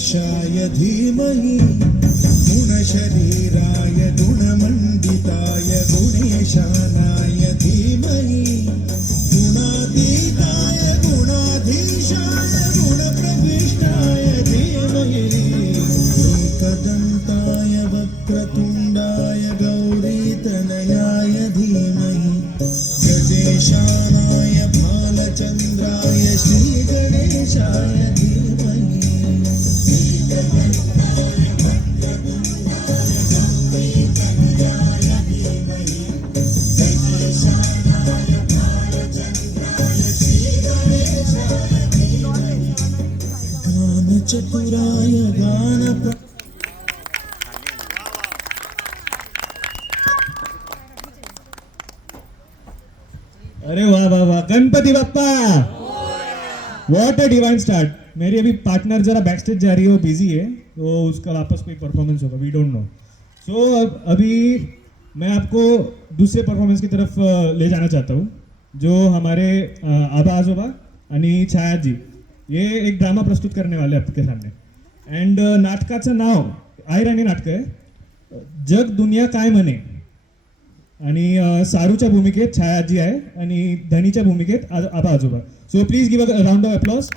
वक्षाय धीमहि गुणशरीराय गुणमण्डिताय गुणेशानाय धीमहि गुणातीताय गुणाधीशाय गुणप्रविष्टाय धीमहि एकदन्ताय वक्रतुण्डाय गौरीतनयाय धीमहि गजेशानाय भालचन्द्राय श्रीगणेशाय धीमहि चतुराय गान अरे वाह वाह वाह, Ganpati Bappa, what a divine start. मेरी अभी पार्टनर जरा बैक स्टेज जा रही है, वो बिजी है, तो उसका वापस कोई परफॉर्मेंस होगा, वी डोंट नो। सो अभी मैं आपको दूसरे परफॉर्मेंस की तरफ ले जाना चाहता हूँ, जो हमारे आबा आजोबा आणि छाया जी ये एक ड्रामा प्रस्तुत करने वाले आपके सामने। अँड नाटकाचं नाव आयराणी नाटक आहे, जग दुनिया काय म्हणे। आणि सारूच्या भूमिकेत छायाजी आहे आणि धनीच्या भूमिकेत आबा आजोबा। So please give a round of applause.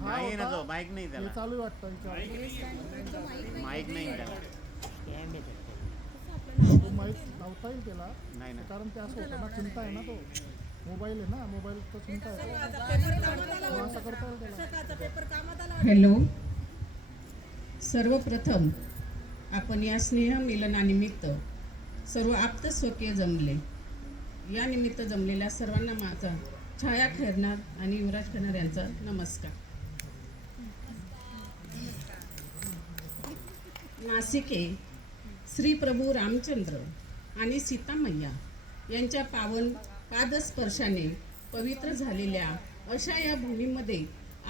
नाही ना, तो माईक नाही त्याला, चालू वाटतं माईक नाही त्याला, माईक लावता येईल त्याला नाही ना, कारण ते असं होतं ना, चिंता आहे ना, तो मोबाईल आहे ना, मोबाईलचा चिंता आहे, असं करता येईल त्याला। हॅलो, सर्वप्रथम आपण या स्नेह मिलनानिमित्त सर्व आप्त स्वकीय जमले, या निमित्त जमलेल्या सर्वांना माझा छाया खैरनार आणि युवराज खैरनार यांचा नमस्कार। नासिके श्री प्रभू रामचंद्र आणि सीता मैया यांच्या पावन पादस्पर्शाने पवित्र झालेल्या अशा या भूमीमध्ये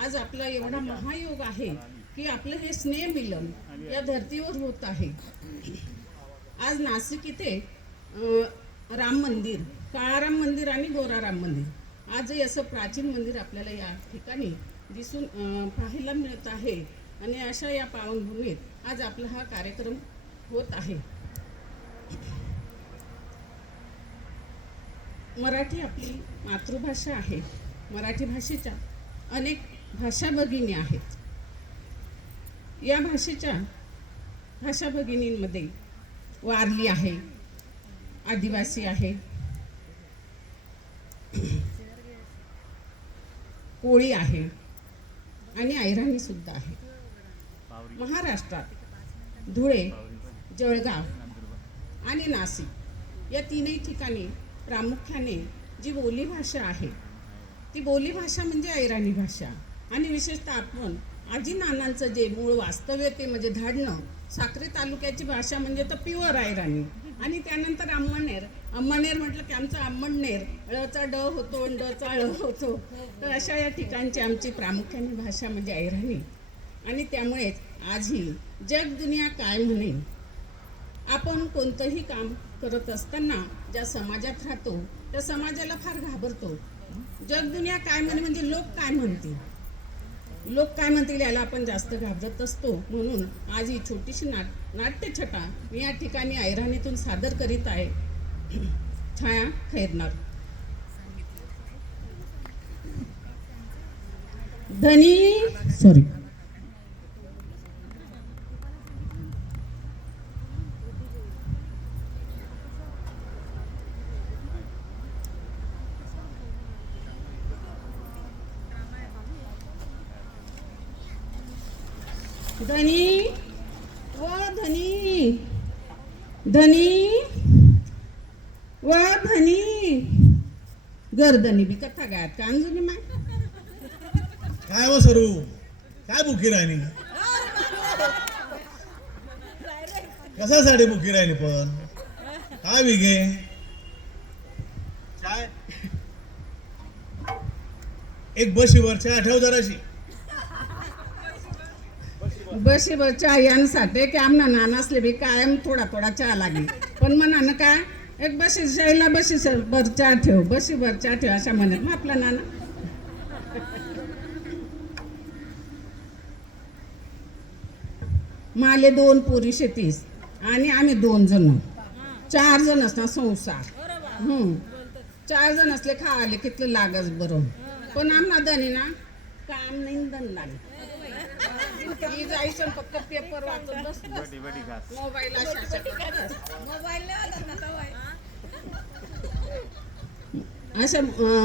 आज आपला एवढा महायोग आहे की आपलं हे स्नेह मिलन या धर्तीवर होत आहे। आज नाशिक इथे राम मंदिर, काळा राम मंदिर आणि गोरा राम मंदिर, आजही असं प्राचीन मंदिर आपल्याला या ठिकाणी दिसून पाहायला मिळत आहे। आणि अशा या पावनभूमीत आज आपला हा कार्यक्रम होत आहे। मराठी आपली मातृभाषा आहे, मराठी भाषेच्या अनेक भाषा भगिनी आहेत। या भाषेच्या भाषा भगिनींमध्ये वारली आहे, आदिवासी आहे, कोळी आहे आणि अहिराणी सुद्धा आहे। महाराष्ट्रात धुळे, जळगाव आणि नाशिक या तीनही ठिकाणी प्रामुख्याने जी बोलीभाषा आहे ती बोलीभाषा म्हणजे अहिराणी भाषा। आणि विशेषतः आपण आजी नानांचं जे मूळ वास्तव्य ते म्हणजे धाडणं, साक्री तालुक्याची भाषा म्हणजे तर प्युअर अहिराणी। आणि त्यानंतर अम्मनेर, अम्मनेर म्हटलं की आमचं अम्मनेर, ळचा ड होतो, डचा ळ होतो, तर अशा या ठिकाणची आमची प्रामुख्याने भाषा म्हणजे अहिराणी। आणि त्यामुळेच आजही जग दुनिया काय म्हणेल, आपण कोणतंही काम करत असताना ज्या समाजात राहतो त्या समाजाला फार घाबरतो। जग दुनिया काय म्हणजे लोक काय म्हणतील, लोक काय म्हणतील याला आपण जास्त घाबरत असतो। म्हणून आज ही छोटीशी नाट्यछटा मी या ठिकाणी अहिराणीतून सादर करीत आहे। छाया खैरनार। धनी सॉरी धनी व धनी धनी व धनी गर्दनी बी कथा गायत का अंजुनी माय काय व सरू काय बुकी राहिली कशासाठी बुकी राहिली पण काय विगे काय एक बशीवर चहा ठेव जराशी बशीवर चहा यांसाठी की आमना नाना असले बी कायम थोडा थोडा चहा लागेल पण म्हणा काय एक बशी शाईला बशीवर चहा ठेव बशीवर चहा ठेव अशा म्हणत ना आपला नाना माले 2 पोरी शेतीस आणि आम्ही 2 जण 4 जण असणार संसार 4 जण असले खावाले कितलं लागस बरं पण आम्हाला धनी ना काम नाही धंदा नाही मी जायचं फक्त पेपर वाचत बसत बटी बटी घास मोबाईल असं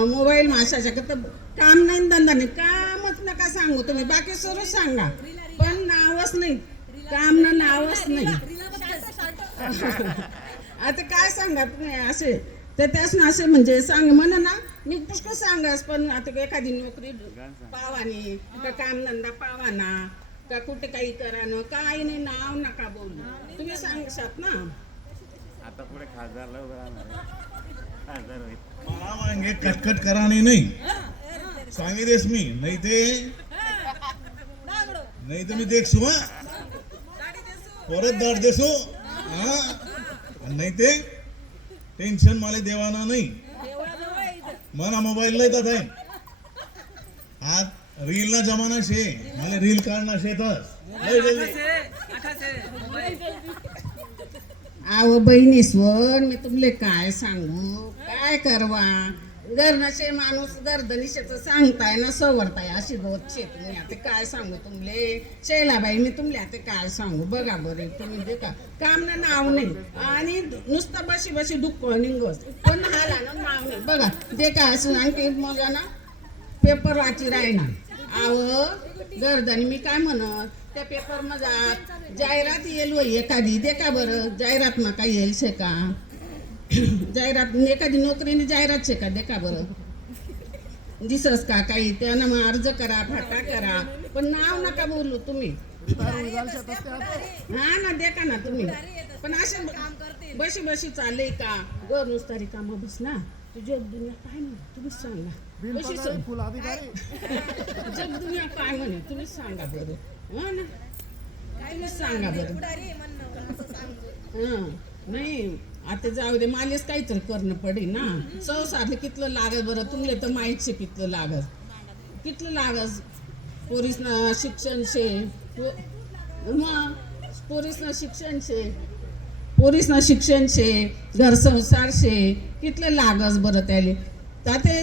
मोबाईल माशाच्या करता काम नाही धंदा नाही कामच नका सांगू तुम्ही बाकी सर्व सांगा पण नावच नाही काम ना नावच नाही आता काय सांगा तुम्ही असे तर त्यास ना असे म्हणजे सांग म्हणा ना मी पुष्कळ सांगास पण आता एखादी नोकरी पावानी का कामधंदा पावाना का कुठे काही करानं काही नाही नाव नका बोलू तुम्ही सांगशात ना आता पुढे खासदार लवकर राहणार खासदार होईल मला मागे कटकट कराने नाही सांगितलेस मी नाही तर मी देखसू हा परत दाट देसू हा नाही ते टेन्शन मला देवाना नाही मला मोबाईल नाही तर आज रील ना जमाना शे मला रील काढना शेतच आव बहिणीस्वर मी तुमले काय सांगू काय करवा घरनाशे माणूस गर्दनीशेच सांगताय ना सवरताय अशी रोज शे तुम्ही आता काय सांगू तुमले शैलाबाई मी तुमले आता काय सांगू बघा बरे तुम्ही देखा काम ना नाव नाही आणि नुसतं बशी बशी दुःख निघोस पण हाला ना नाव नाही बघा जे काय असं आणखी मग ना पेपर वाची राहिना आव गर्दनी मी काय म्हणत त्या पेपर मध्ये जाहिरात येईल वय एखादी देखा बरं जाहिरात ना काय येईल शे का जाहिरात एखादी नोकरीने जाहिरात शे का देखा बरं दिसस का काही त्यानं मग अर्ज करा फाटा करा पण नाव नका बोलू तुम्ही हा ना देखा ना तुम्ही पण असे बशी बशी चालले का गर नुसतारी कामं बस ना तुझ्या दुनिया काय म्हणे तुम्हीच सांगा बशी फुल अधिकारी जग दुनिया काय म्हणे तुम्हीच सांगा बरं हा ना तुम्हीच सांगा बरं हा नाही आता जाऊ दे मालेच काहीतरी करणं पडेल ना संसारले कितलं लागत बरं तुमले तर माहीत शे कितलं लागत कितलं लागत पोरीसनं शिक्षण शे मग पोरीसनं शिक्षण शे पोरीसनं शिक्षण शे घर संसार शे कितलं लागस बरं त्याले तर ते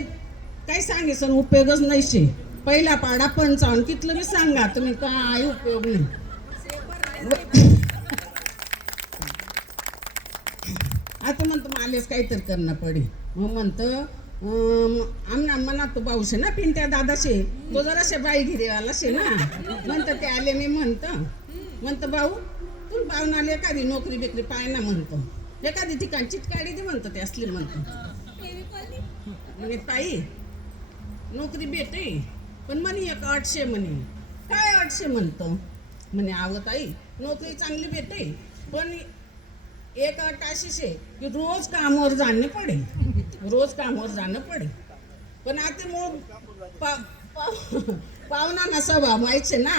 काही सांगेसन उपयोगच नाही शे पहिला पाडा 55 कितलं मी सांगा तुम्ही काय उपयोग नाही आता म्हणतो मालेच काहीतरी करणं पडेल मग म्हणतं आमना मनात तो भाऊशे ना पिंट्या दादाशे तो जराशे बाई घिरेवाला शे ना म्हणतं ते आले मी म्हणतं भाऊ तू पाहुणाला एखादी नोकरी बिकरी पाय ना म्हणतो एखादी ठिकाण चिटकाडी दे म्हणतं ते असले म्हणतं म्हणे ताई नोकरी भेटे पण म्हणे एक 800 म्हणे काय 800 म्हणतं म्हणे आवत आई नोकरी चांगली भेटे पण एक अट अशीच आहे की रोज कामावर जाणं पडेल रोज कामावर जाणं पडेल पण आता मग पाहुणा ना स्वभाव माहिती ना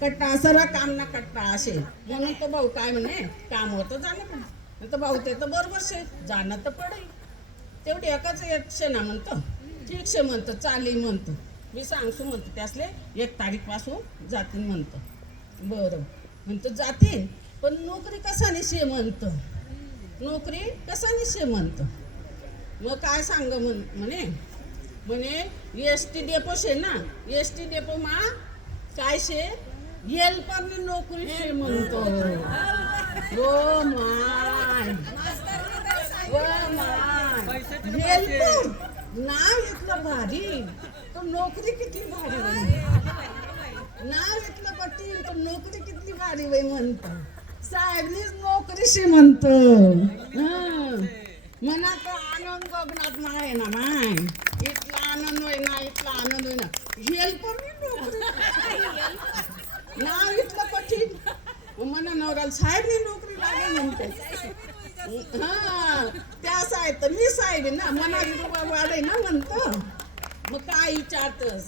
कट्टा सर्व काम ना कट्टा असे म्हणून तो भाऊ काय म्हणे कामावर तर जाणं पडेल तर भाऊ ते तर बरोबर शे जाणं तर पडेल तेवढी एकाच एकशे ना म्हणतं ठीकशे म्हणतं चालेल म्हणतं मी सांगतो म्हणतो त्यासले 1 तारीखपासून जातील म्हणतं बरं म्हणतं जातील पण नोकरी कशाने शे म्हणतं नोकरी कशाने शे म्हणतं मग काय सांग म्हणे ST डेपो शे ना ST डेपो मा काय शे हेल्परनी नोकरी शे म्हणतो ओ माय हेल्पर नाव इतलं भारी तो नोकरी किती भारी नाव इथलं पट्टी पण नोकरी किती भारी बाई म्हणत साहेबनीच नोकरीशी म्हणत मनात आनंद गगनात नाही ना माय इथला आनंद होय ना इथला आनंद होय ना हेल्पर नाव इथलं कठीण मना नवऱ्याला साहेबनी नोकरी लागेल म्हणते हा त्या साहेब तर मी साहेब आहे ना मना रुपये वाढे ना म्हणतं मग काय विचारतस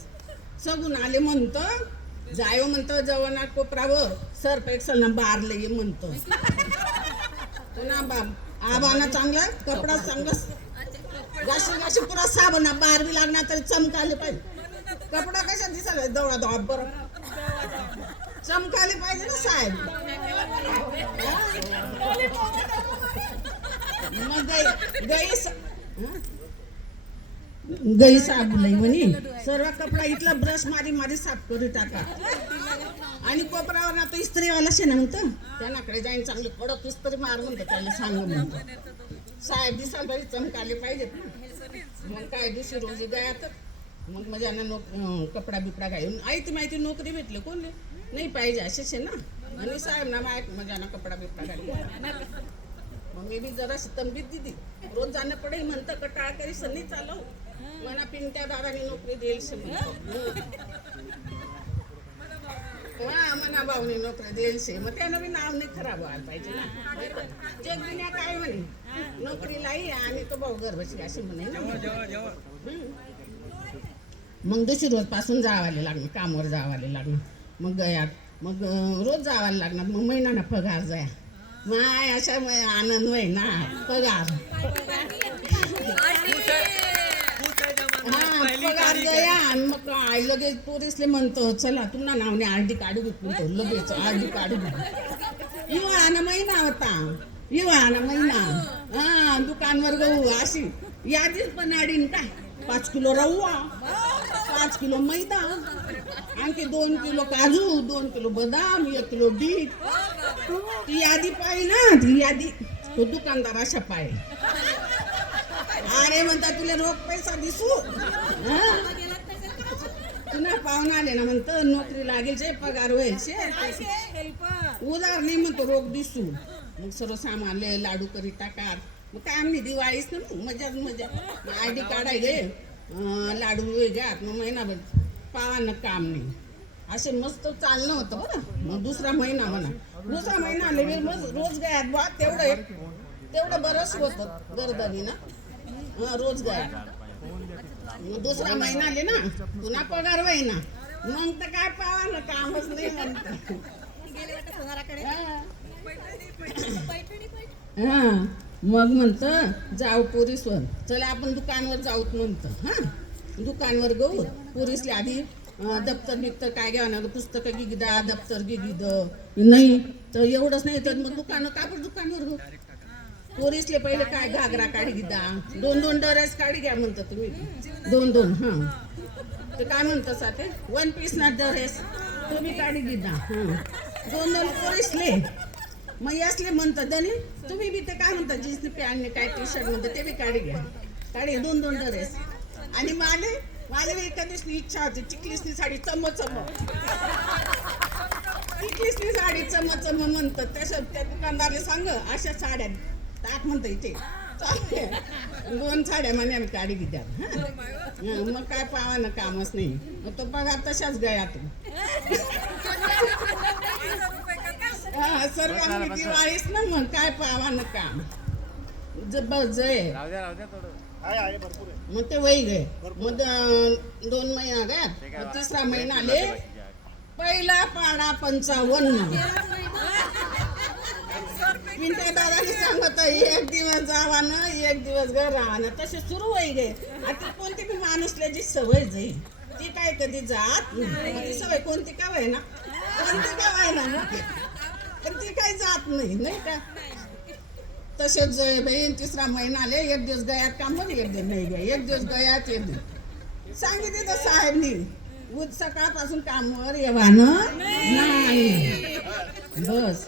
सगून आले म्हणतं जायो म्हणतं जवाना कोपरावर सरपेक्सल ना बारले ये म्हणतं पुन्हा आबाना चांगला कपडा चांगला घाशी पुरा साबणा बारवी लागणार तरी चमकाले पाहिजे कपडा कशा दिसायला दवडा दवा बरं चमकाले पाहिजे ना साहेब मग गई साबुलाई म्हणे सर्व कपडा इथला ब्रश मारी साफ करू टाका आणि कोपरावर आता इस्त्रीवाला शे ना म्हणतं त्यानाकडे जाईन चांगली कडक इस्त्री मार म्हणतं त्याला सांग म्हणतं साहेब दिसायला पाहिजे चमकाले पाहिजेत ना मग काय दिवशी रोजी गयात मग माझ्यानं कपडा बिपडा घालून आयती माहिती नोकरी भेटली कोण नाही पाहिजे असेच आहे ना आणि साहेब ना माझ्यानं कपडा बिपडा घालून मग मी बी जराशी तंबीत दिली रोज जाणं पडेल म्हणतं कटाळ करी सनी चालव मला पिंट्या दादाने नोकरी देईल हा मना भाऊने नोकरी देईल मग त्यानं बी नाव नाही खराब व्हायला पाहिजे ना जग दुनिया काय म्हणे नोकरीलाही आणि तो भाऊ घर बसली अशी म्हणे ना मग दुसरी रोज पासून जावाले लागले कामावर जावाले लागले मग गयात मग रोज जावायला लागणार मग महिना पगार जाया माय अशा आनंद होय ना पगार हा पगार गया आणि मग काय लगेच पोरीसले म्हणतो चला तुम्हाला नावने आरडी काढू म्हणतो लगेच आरडी काढू युवाना महिना होता युवाना महिना हा दुकानवर गहू अशी यादीच पण आडीन काय 5 किलो रवा 5 किलो मैदा आणखी 2 किलो काजू 2 किलो बदाम 1 किलो बीट ती यादी पाहिजे ना ती यादी तो दुकानदार अशा पाहिजे अरे म्हणता तुला रोख पैसा दिसू तुला पाहुणा आले ना म्हणतं नोकरी लागेल पगार व्हायचे उदार नाही म्हणतो रोख दिसू मग सर्व सामानले लाडू करी टाका मग काय आम्ही दिवाळीच ना मजाच मजा आयडी काढाय गे लाडू घ्यात मग महिनाभर पावानं काम नाही असे मस्त चालणं होतं बरं मग दुसरा महिना आले मग रोज गयात बा तेवढं बरंच होतं गर्दनी ना रोज गयात मग दुसरा महिना आले ना पुन्हा पगार ना मग तर काय पावानं कामच नाही म्हणत हा मग म्हणतं जाऊ पोरीसवर चला आपण दुकानवर जाऊत म्हणतं हा दुकानवर गहू पोरीसले आधी दप्तर बिप्तर काय घ्यावं पुस्तकं गिदा दप्तर गिद नाही तर एवढंच नाही तर मग कापड दुकानवर गहू पोरीसले पहिले काय घागरा काढी गिदा 2 ड्रेस काढी घ्या म्हणतं तुम्ही 2 हा तर काय म्हणतं साथे 1 पीस ना ड्रेस तुम्ही काढी गिदा हा 2 पोरीसले मग असले म्हणतात दनी तुम्ही बी ते काय म्हणतात जीन्सने पॅन्टने काय टी शर्ट म्हणतात ते बी काढी घ्या काढी 2 ड्रेस आणि मला एका दिवशी इच्छा होती टिकलीसनी साडी चम टिकलीसनी साडी चम म्हणतात तसं त्या दुकानदारला सांग अशा साड्या टाक म्हणतं इथे 2 साड्या म्हणे आम्ही काढी घेत्या मग काय पावानं कामच नाही मग तो पगार तशाच गया तू हा सर्व आम्ही दिवाळीच ना मग काय पावानं काम जय मग ते वही गए मग 2 महिना गया मग तिसरा महिना आले पहिला पाडा 55 पिंट्या दादाने सांगत 1 दिवस जावानं 1 दिवस घर राहानं तसे सुरू होई गे आता कोणती बी माणूसल्याची सवय जाईल ती काय कधी जात ती सवय कोणती का व्हाय ना पण ती काही जात नाही का तसेच बहीण तिसरा महिना आले 1 दिवस गयात काम पण 1 दिवस नाही गया 1 दिवस गयात 1 दिवस सांगितले तर साहेबनी सकाळपासून कामावर येवानं नाही बस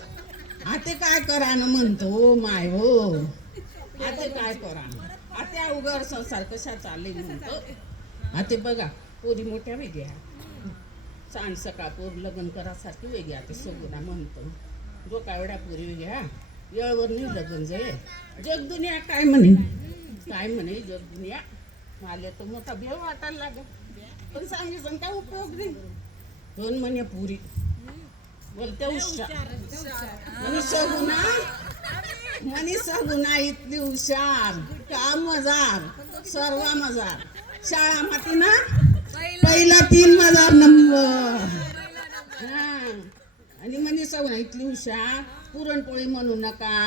आता काय करानं म्हणतो ओ माय हो आता काय करानं आता उघड संसार कशा चालले म्हणतो आता बघा पोरी मोठ्या वेगळ्या सांड सकाळपूर लग्न करासारखी वेगळी आता सगुना म्हणतो जो कावड्या पुरी वेगळ्या येळवर नाही लग्न जे जग दुनिया काय म्हणे जग दुनिया मला तर मोठा भेव वाटायला लागत पण सांगितलं काय उपयोग नाही 2 महिने पुरी बोलते म्हणे सगुना इतली हुशार का मजार सर्व मजार शाळा माती ना पहिला 3 हजार नंबर आणि म्हणे सगुना इतली हुशार पुरणपोळी म्हणू नका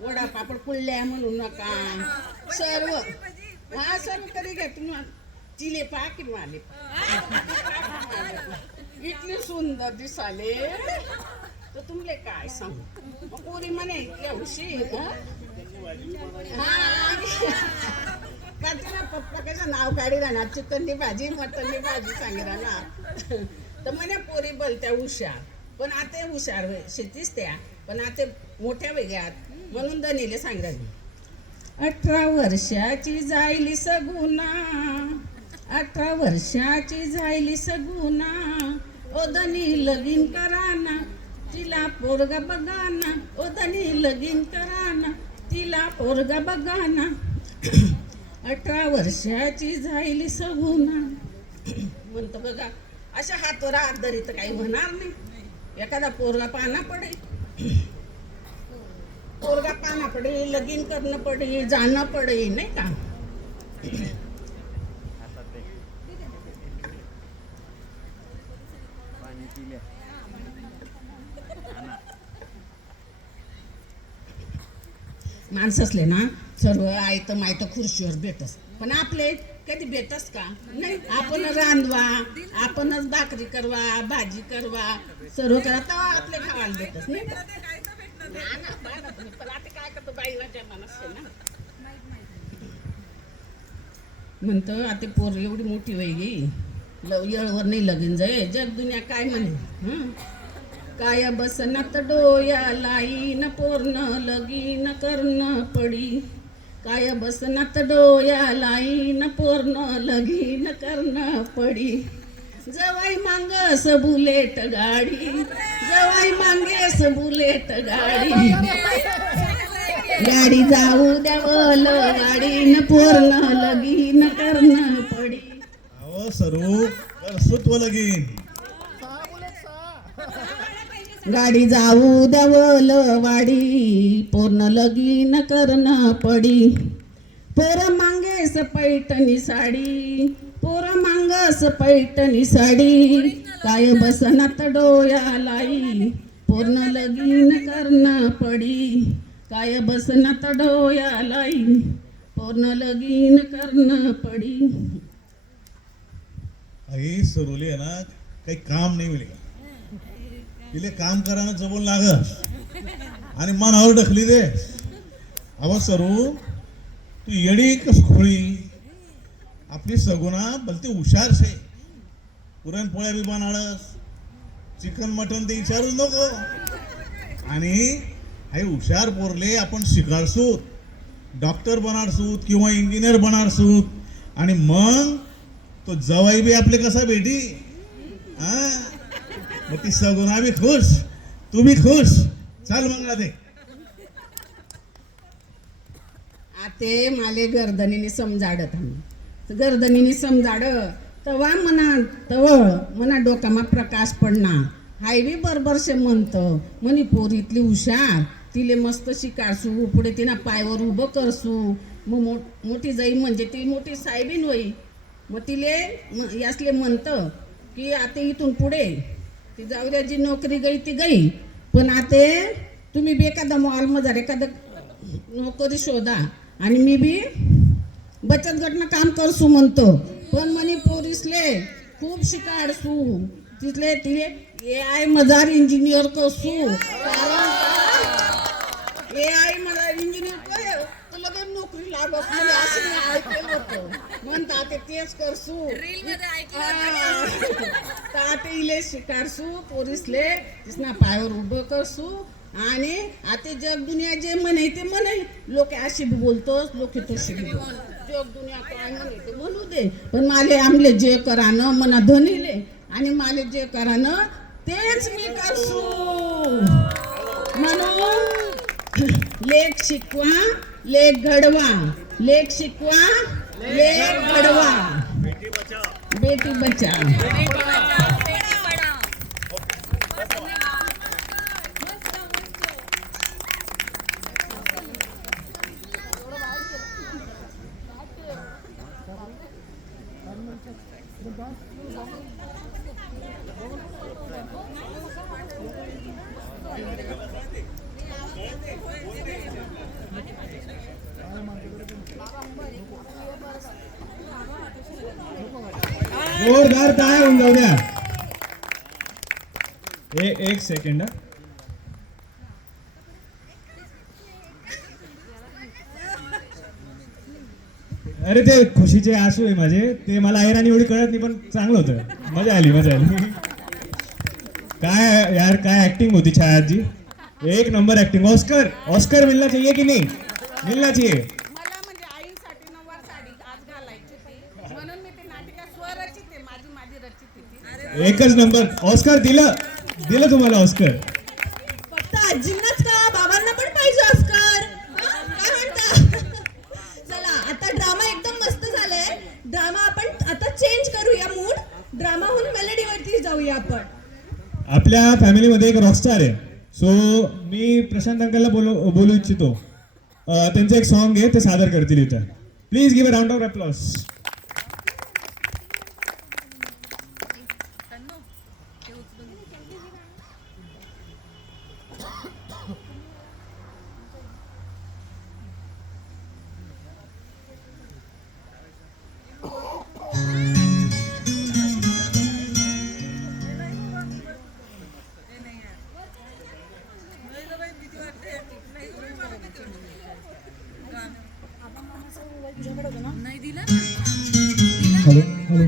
वडा पापड कुळल्या म्हणू नका सर्व तरी घ्या तुम्ही चिले पाकिट वाले इतली सुंदर दिसाले तर तुमले काय सांगू मग पोरी म्हणे इतल्या हुशी पप्पा कसं नाव काढी राहणार चिकनची भाजी मटनची भाजी सांगी राहणार तर म्हणे पोरी बोलत्या हुशार पण आता हुशार शेतीच त्या पण आता मोठ्या वेगळ्यात म्हणून दनीले सांग राहिली 18 वर्षाची जायली सगुना 18 वर्षाची जायली सगुना ओदनी लगीन कराना तिला पोरगा बघाना ओदनी लगीन कराना तिला पोरगा बघाना 18 वर्षाची जायली सगुना म्हणतो बघा अशा हातवर हात धरी तर काही होणार नाही एखादा पोरगा पाना पडे लगीन करणं पडे जाणं पडे नाही का पाणी पिले माणसं असले ना सर्व आयत मायत खुर्शीवर भेटस पण आपले कधी भेटस का नाही आपण रांधवा आपणच भाकरी करवा भाजी करवा सर्व करा तेव्हा आपले खावायला भेटस नाही पण आता काय करतो बाईला जमा नसते ना म्हणतो आता पोर एवढी मोठी वैगी येळवर नाही लगीन जाय जग दुनिया काय म्हणे काय बसनात डोया लाईन पोरन लगीन करणं पडी काय बसनात डोया लाईन पोरन लगीन करणं पडी जवाई मांगस बुलेट गाडी जवाई मांगेस बुलेट गाडी गाडी जाऊ द्यावल गाडीन पोरन लगीन करणं पडी अहो सर्व कर्तृत्व लगीन गाडी जाऊ द्यावल वाडी पूर्ण लगीन करणं पडी पोर मांगेस पैठणी साडी पोर मांगस पैठणी साडी काय बसनात डोया लाई पूर्ण लगीन करणं पडी काय बसनात डोया लाई पूर्ण लगीन करणं पडी आई सरोली आहे ना काही काम नाही मिळेल तिले काम करायला जमून लागत आणि मनावर ढकली दे अहो सरू तू येडी कस खोळी आपली सगुना भलती हुशार शे पुरणपोळ्या बी बनाडस चिकन मटन ते विचारू नको आणि हे हुशार पोरले आपण शिकाडसूत डॉक्टर बनाडसूत किंवा इंजिनियर बनाडसूत आणि मग तो जवाई बी आपले कसा भेटी मग ती सगुना बी खुश तू बी खुश चल मग राधे आते माले गर्दनीने समजाडत आम्ही गर्दनीने समजाड तवा मना डोकामा प्रकाश पडना हाय बी बरोबरशे म्हणतं म्हणी पोरीतली हुशार तिले मस्त शिकाडसू पुढे तिना पायवर उभं करसू मग मोठी जाई म्हणजे ती मोठी साहेबीन होई मग तिले यासले म्हणतं की आता इथून पुढे ती जाऊद्याची नोकरी गई ती गई पण आता तुम्ही बी एखादा मॉलमध्ये एखादं नोकरी शोधा आणि मी बी बचत गटनं काम करसू म्हणतो पण म्हणे पोरीसले खूप शिकाडसू तिथले तिले AI मजार इंजिनियर करसू AI मजार इंजिनियर कर तर लगेच नोकरी लागत म्हणजे असं मी ऐकलं होतं म्हणता ते तेच करसू ताते इले शिकारसू पोरीसले तिसना पायावर उभं करसू आणि आता जग दुनिया जे म्हणे ते म्हणे लोक अशी बी बोलतोस लोक तशी बी बोलतो जग दुनिया काय म्हणे ते म्हणू दे पण माले आमले जे करानं मना धनीले आणि मला जे करा ना तेच मी करसू. म्हणून लेख शिकवा, लेख घडवा, लेख शिकवा, लेख घडवा. बेटी बचाव. जोरदार टाळ्या होऊन जाऊ द्या. एक सेकंड. अरे ते खुशीचे आसू आहे माझे, ते मला ऐराणी एवढी कळत नाही, पण चांगलं होतं. मजा आली. काय यार, काय ऍक्टिंग होती छायाजी. एक नंबर ऍक्टिंग. ऑस्कर मिलना चाहिए की नहीं? मिलना चाहिए. मला म्हणजे आईसाठी नऊवार साडी आज घालायची होती म्हणून मी ते नाटिका स्वरचित आहे, माझी रचित होती. एकच नंबर. ऑस्कर दिलं तुम्हाला ऑस्कर. फक्त आजींनाच का, बाबांना पण पाहिजे ऑस्कर. काय म्हणता? चला आता ड्रामा एकदम मस्त झालाय. ड्रामा आपण आता चेंज करूया मूड. ड्रामाहून मेलडीवरती जाऊया आपण. आपल्या फॅमिलीमध्ये एक रॉकस्टार आहे. सो मी प्रशांत अंकलला बोलू इच्छितो. त्यांचं एक सॉन्ग आहे, ते सादर करतील इथं. Please give a round of applause. Hello hello.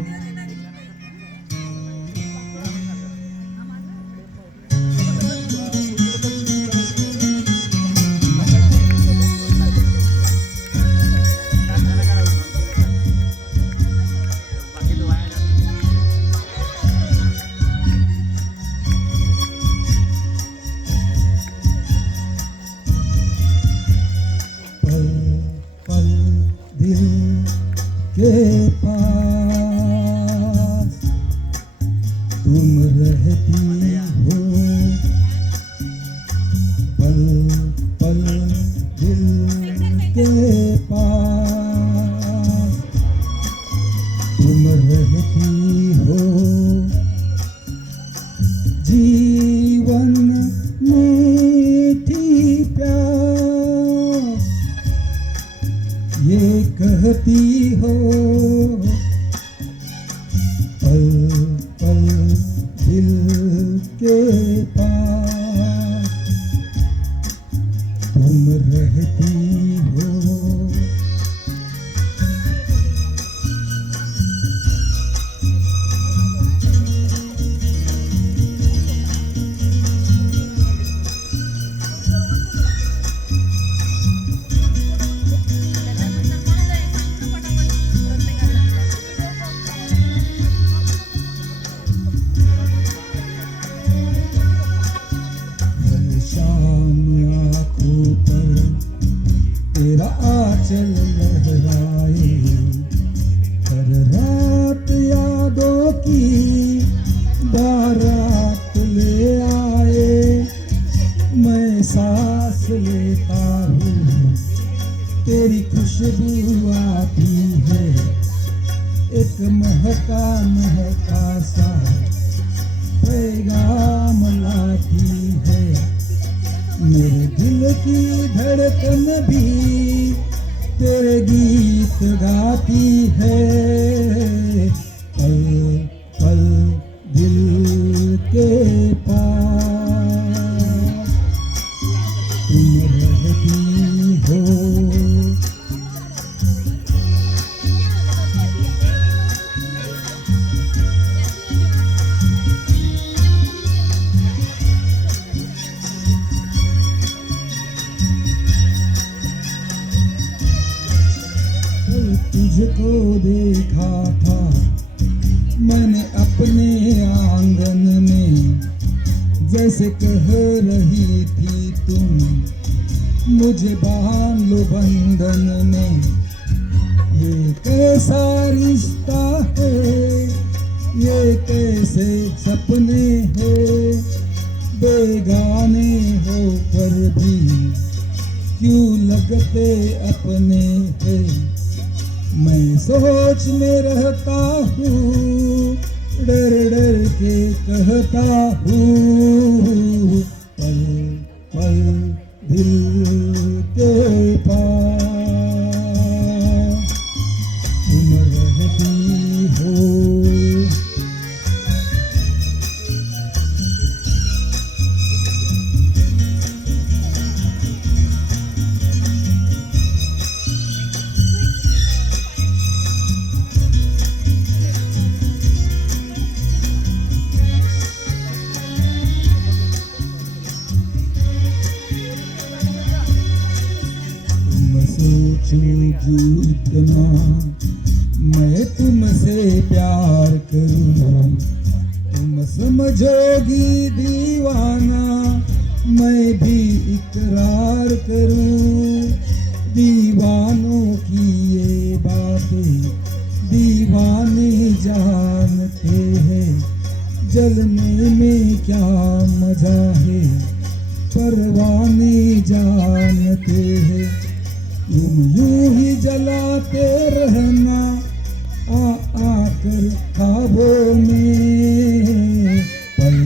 K pass तुम रहती हो, पल पल दिल के पास तुम रहती हो. जीवन मीठी प्यास ये कहती हो, पल पल दिल के पास तुम रहती हो. तेरा आंचल लहराए, हर रात यादों की बारात ले आए. मैं सांस लेता हूँ, तेरी खुशबू आती है, एक महका महका सा पैगाम लाती है. मेरे दिल की धड़कन भी तेरे गीत गाती है. पल पल दिल के पास तुम रहती हो. तुझको देख कैसे कह रही थी तुम मुझे बांध लो बंधन में, ये कैसा रिश्ता है, ये कैसे सपने हैं, बेगाने होकर भी क्यों लगते अपने हैं। मैं सोच में रहता हूँ, डर डर के कहता हूँ, पल पल दिल के पास तुम रहती हो। सोचूं इतना मैं तुमसे प्यार करूं, तुम समझोगी दीवाना मैं भी इकरार करूं। दीवानों की ये बातें दीवाने जानते हैं, जलने में क्या मजा है परवाने जानते हैं। तुम यूं ही जलाते रहना आकर ख्वाबों में, पल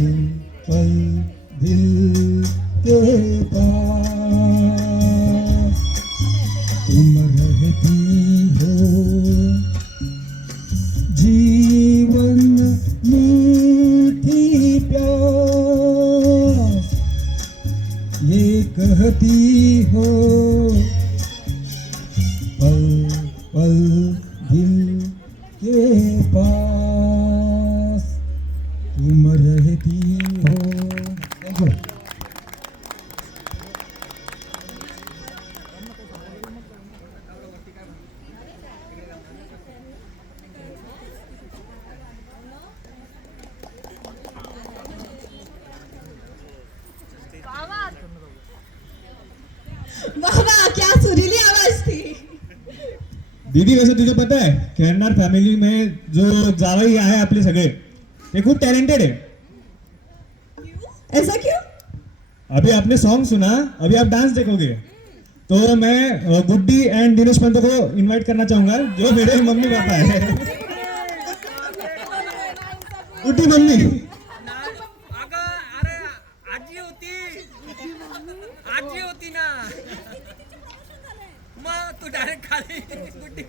पल दिल के पास तुम रहती हो। जीवन मीठी प्यास ये कहती हो, पल पल दिल के पास तुम रहती हो। Thank you. वाह वाह, क्या सुरीली आवाज थी। दीदी वैसे तुझे पता है खेळणार फॅमिली में जो जावई आहे आपले सगळे ते खूप टैलेंटेड है। ऐसा क्यों? अभी आपने सॉन्ग सुना, अभी आप डांस देखोगे तो मैं गुड्डी एंड दिनेश पंत को इनवाइट करना चाहूंगा जो मेरे मम्मी पापा है। गुड्डी मम्मी अगं अरे आजी होती ना मग तू डायरेक्ट खाली गुड्डी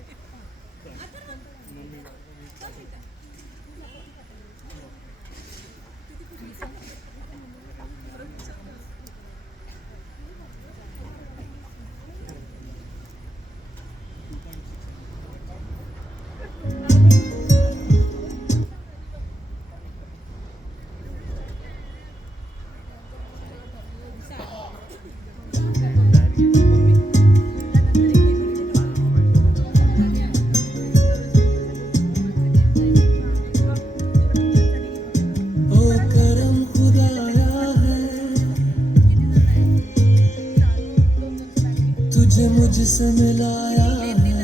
तुझे मुझसे मिलाया है,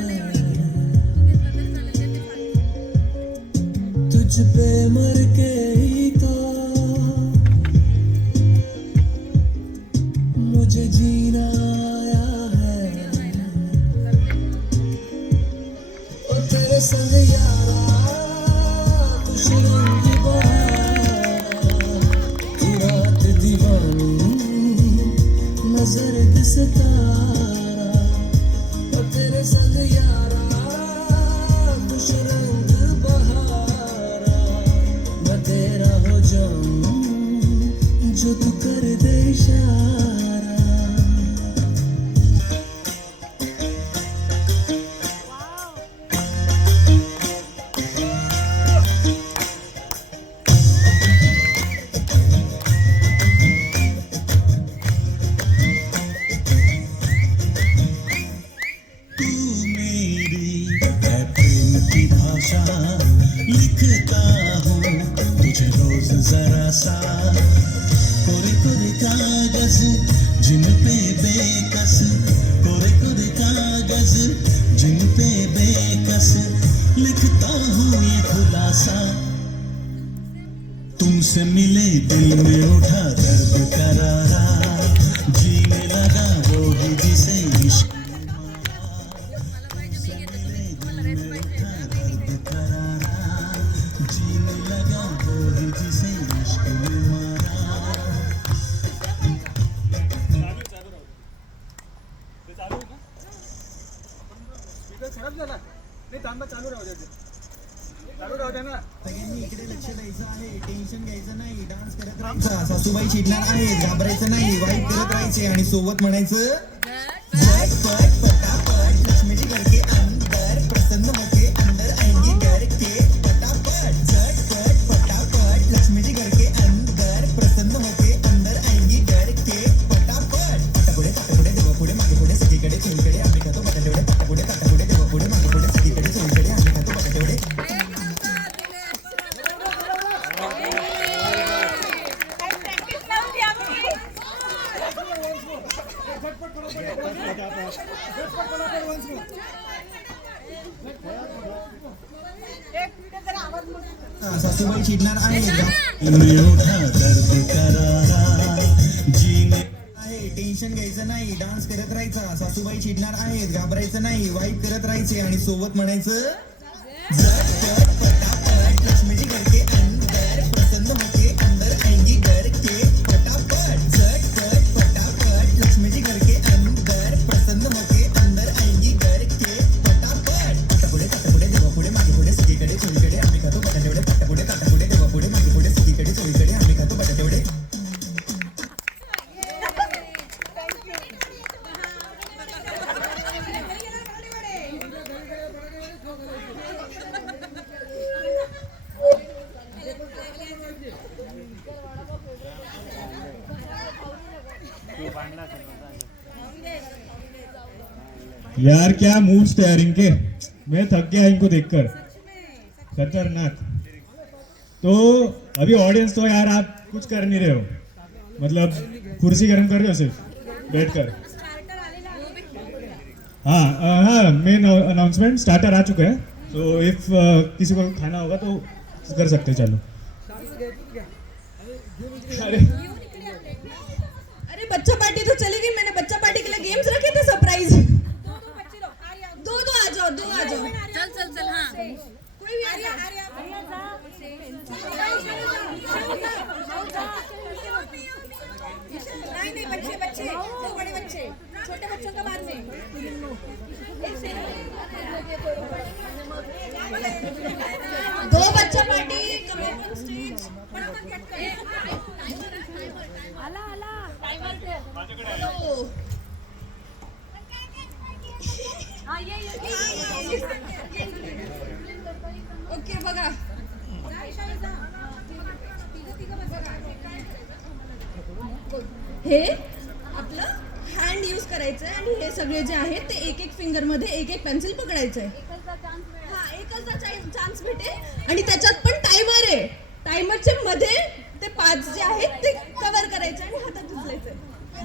तुझ पे मर के ही तो मुझे जीना आया है। और तेरे संग यारा खुश रंगी बहारा, तू रात दीवानी नजर के सितारा। और तेरे संग यारा खुश रंग बहारा, मैं तेरा हो जाऊं जो तू कर दे इशारा। लिखता हूँ तुझे रोज जरा सा कोरे कोरे कागज जिन पे बेकस, कोरे कोरे कागज जिन पे बेकस लिखता हूँ ये खुलासा, तुमसे मिले दिल में उठा दर्द करारा, जीने लगा वो ही जिसे इश्क ने मारा, तुमसे मिले दिल में उठा दर्द करारा, जीने लगा वो ही जिसे इश्क ने मारा. खराब झाला नाही थांबा चालू राहू द्या चालू राहू द्या ना सगळ्यांनी इकडे लक्ष द्यायचं आहे, टेन्शन घ्यायचं नाही, डान्स करत राहायचा, सासूबाई चिडणार आहेत, घाबरायचं नाही, वाईट करत राहायचे आणि सोबत म्हणायचं झटपट पटापट लक्ष्मीजी घर के अंदर प्रसन्न होके अंदर आएंगी घर के पटापट, झटपट पटापट लक्ष्मीजी घर के अंदर प्रसन्न होके अंदर आएंगी घर के पटापट. ताटापुढे ताटापुढे देवा पुढे मागे पुढे सगळीकडे चोहीकडे आम्ही खातो बटाटेवडे, ताटापुढे ताटापुढे देवा पुढे मागे पुढे सगळीकडे चोहीकडे आम्ही खातो बटाटेवडे. सासूबाई चिडणार आहेत, उठा दर्द करारा, जीने आहे, टेन्शन घ्यायचं नाही, डान्स करत राहायचा, सासूबाई चिडणार आहेत, घाबरायचं नाही, वाईट करत राहायचे आणि सोबत म्हणायचं झटपट पटापट लक्ष्मीजी घर के अंदर प्रसन्न होके अंदर आएंगी घर के पटापट, झटपट पटापट लक्ष्मीजी घर के अंदर प्रसन्न होके अंदर आएंगी घर के पटापट. ताटापुढे ताटापुढे देवा पुढे मागे पुढे सगळीकडे चोहीकडे आम्ही खातो बटाटेवडे, ताटापुढे ताटापुढे देवा पुढे मागे पुढे सगळीकडे चोहीकडे आम्ही खातो बटाटेवडे. यार क्या मूव्स थे यार इनके, मैं थक गया इनको देखकर, खतरनाक. तो अभी ऑडियंस तो यार आप कुछ कर नहीं रहे हो, मतलब कुर्सी गर्म कर रहे हो सिर्फ बैठकर. हाँ मेन अनाउंसमेंट स्टार्टर आ चुका है, तो इफ किसी को खाना होगा तो कर सकते हैं. चलो अरे अरे बच्चा पार्टी तो चली गई, मैंने बच्चा पार्टी के लिए गेम्स रखे थे सरप्राइज. दो आ जाओ, दो आ जाओ. चल चल चल हाँ कोई भी आ जाओ. नहीं बच्चे बच्चे दो बड़े बच्चे, छोटे बच्चों का बाद में. दो बच्चा party come on stage. Okay बघा हे आपलं हँड यूज करायचं आहे आणि हे सगळे जे आहेत ते एक एक फिंगर मध्ये एक एक पेन्सिल पकडायचं आहे. हा एकचदा चान्स भेटेल आणि त्याच्यात पण टायमर आहे. टायमरच्या मध्ये ते 5 जे आहेत ते कव्हर करायचे आणि हातात उचलायचं.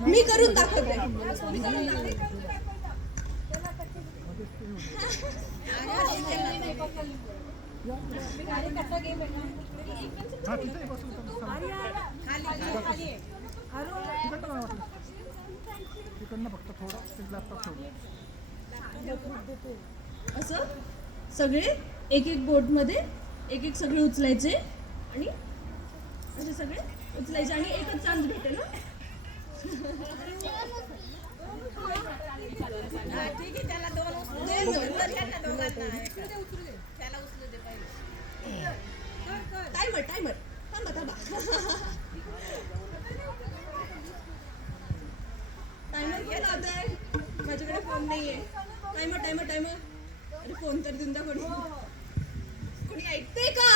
मी करून दाखवते. तिकडनं फक्त थोडं लॅपटॉप ठेवलं असं सगळे एक एक बोट मध्ये एक एक सगळे उचलायचे आणि असे सगळे उचलायचे आणि एकच चान्स भेटेल ना. ठीक आहे त्याला टायमर टायमर थांबा थांबा. टायमर कोण लावतंय? माझ्याकडे फोन नाहीये. Timer timer timer. अरे फोन तर देऊन द्या कोणी ऐकते का?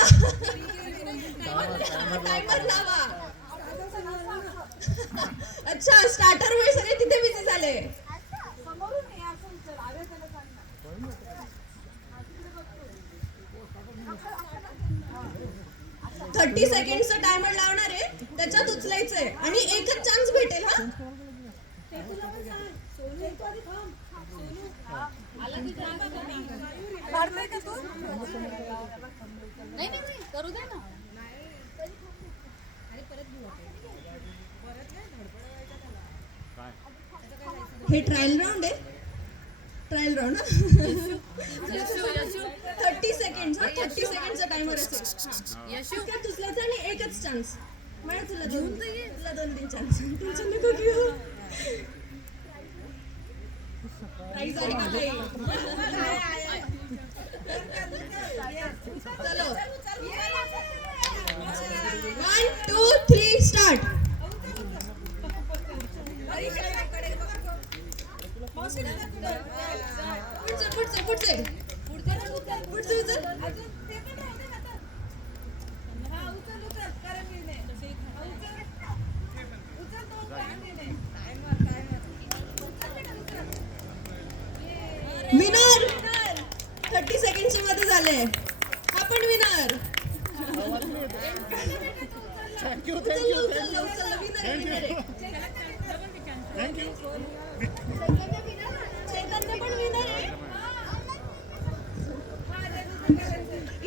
टायमर लावा. अच्छा स्टार्टर मुळे सगळे तिथे बिझी झाले. 30 सेकंडचा टायमर लावणार आहे, त्याच्यात उचलायचंय आणि एकच चान्स भेटेल हा. करू दे ना. हे ट्रायल राऊंड आहे, ट्रायल राऊंड. 30 सेकंड हा, 30 सेकंडचा टायमर असेल. इतक्यात उचलायचं आणि एकच चान्स. मला तुला दोन, तुला 2-3 चान्स. टेन्शन नको घेऊ. प्राईज आहे का काही? चलो 1 2 3 स्टार्ट. पुढचे उचल. विनर 30 सेकंडच्या मध्ये झाले. हा पण विनर. थँक्यू उचल विनर आहे. चैतन्य पण विनर आहे.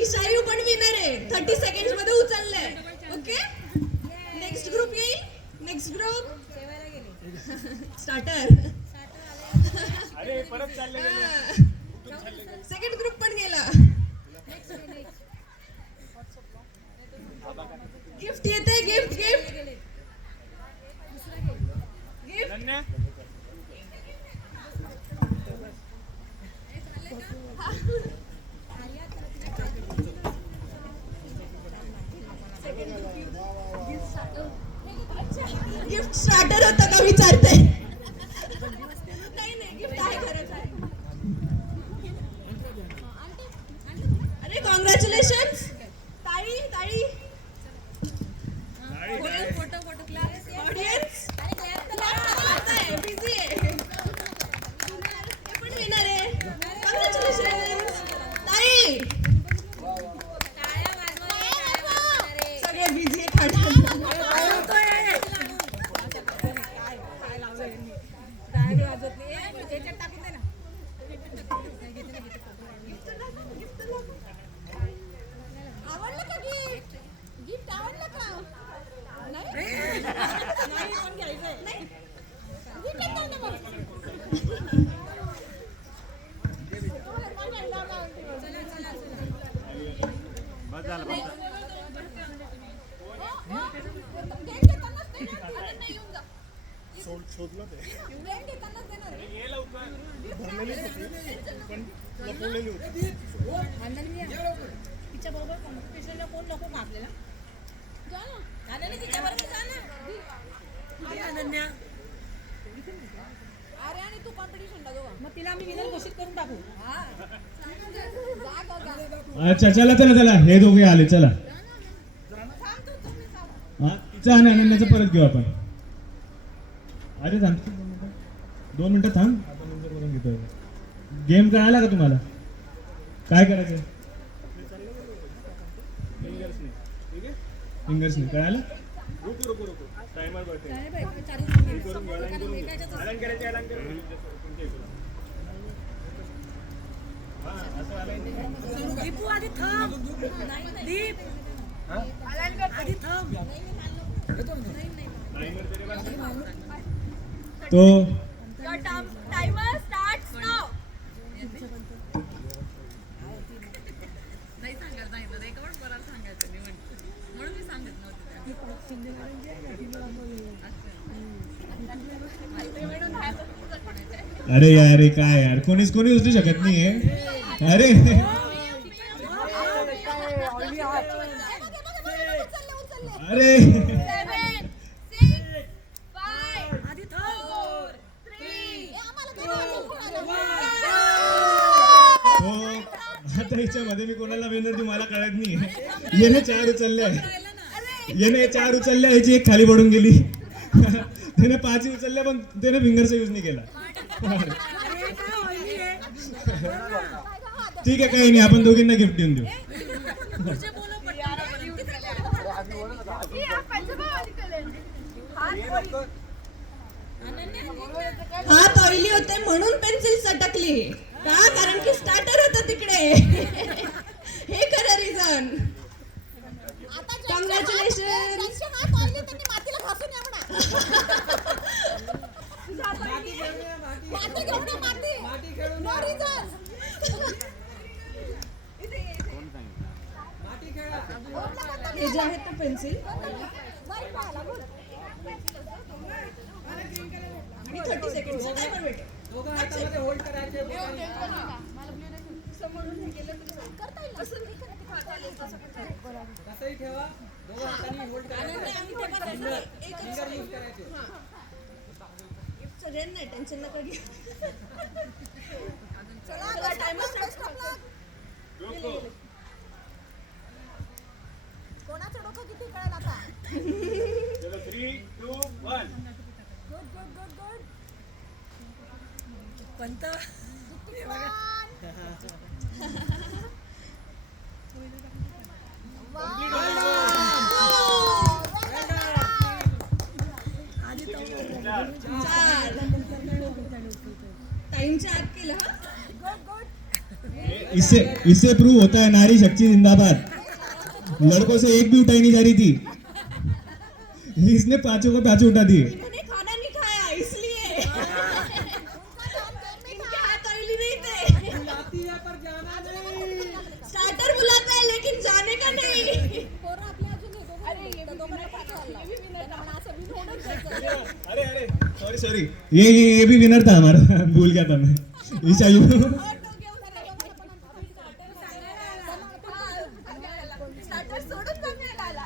ईशायू पण विनर आहे. 30 सेकंड मध्ये उचललंय. ओके, नेक्स्ट ग्रुप येईल. Next group starter. अरे परत चालले सेकंड ग्रुप पण गेला. गिफ्ट येते. गिफ्ट गिफ्ट स्टार्टर होतं का विचारते. नाही गिफ्ट आहे, खरंच आहे. अरे कॉंग्रॅच्युलेशन. ताळी फोटो क्लास ऑडियन्स. बिझी आहे. हे पण विनर आहे. कॉंग्रॅच्युलेशन. ताई सगळे बिझी आहे. आवडलं का गिफ्ट आवडलं का? नाही पण घ्यायचंय. गिफ्ट येतं ना मग. बस झालं बस. शोधलं ते तिच्या बरोबर कॉम्पिटिशनला कोण नको का आपल्याला? तिच्या बरोबर जा ना. अरे आणि तू कॉम्पिटिशनला जाऊ. मग तिला आम्ही विनर घोषित करून टाकू. अच्छा चला हे दोघे आले. चला हा, तिचा आणि अनन्याचं परत घेऊ आपण. अरे थांब 2 मिनिटं थांब. आपण नंतर करून घेतो. गेम कळाला का तुम्हाला? काय करायचं? फिंगर्सने कळालं? टायमर दीपू आधी थांब. दीप आधी थांब. तो टाइमर स्टार्ट्स नाउ. नाही सांगायचं नाही. एका पण बरोबर सांगायचं नाही म्हणून मी सांगत नव्हते. अरे यार काय यार, कोणी उचलू शकत नाहीये. अरे अरे आता ह्याच्यामध्ये मी कोणाला विनर देऊ मला कळत नाही. येणे 4 उचलले, याने 4 उचलले, ह्याची 1 खाली पडून गेली. त्याने 5 उचलल्या पण त्याने फिंगरचा यूज नाही केला. ठीक आहे, काही नाही, आपण दोघींना गिफ्ट देऊन देऊ. हात ऑइली होते म्हणून पेन्सिल सटकली का? कारण की स्टार्टर होतं तिकडे. हे खरं रिझन. कॉंग्रॅच्युलेशन. माती खेळून माती खेळा. हे जे आहेत ना पेन्सिल आणि 30 सेकंड टायमर भेटेल. दोघं हातामध्ये होल्ड करायचे. कसंही ठेवा. दोघं हाताने होल्ड करायचे. फिंगर यूज करायचे. सगळ्यांना टेन्शन नका घेऊ. चला टायमर स्टार्ट. कोणाचं डोकं किती कळेल आता? चलो 3, 2, 1. Good good good good. पंत टाइमच्या आत केलं हा. इससे प्रूव होता है नारी शक्ति जिंदाबाद. लड़कों से एक भी उठाई नहीं जा रही थी. इसने पांचों को पांचों उठा दिए. इन्होंने खाना नहीं खाया इसलिए. इनके हाथ ऑयली नहीं थे. बुलाती है पर जाना नहीं. स्टार्टर बुलाता है लेकिन जाने का नहीं. अरे सॉरी ये भी विनर था हमारा. भूल गया था मैं. ईशा यू स्टार्टर सोडून कमी आला.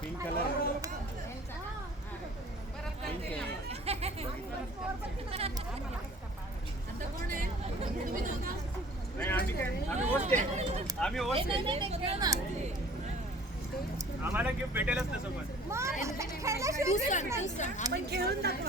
Pink colour. आता कोण आहे? तुम्ही दोघं? नाही आम्ही होस्ट आहे. आम्ही होस्ट आहे. नाही, खेळ ना. आम्हाला गिफ्ट भेटेलच तसं पण. तूच सांग. खेळून दाखव.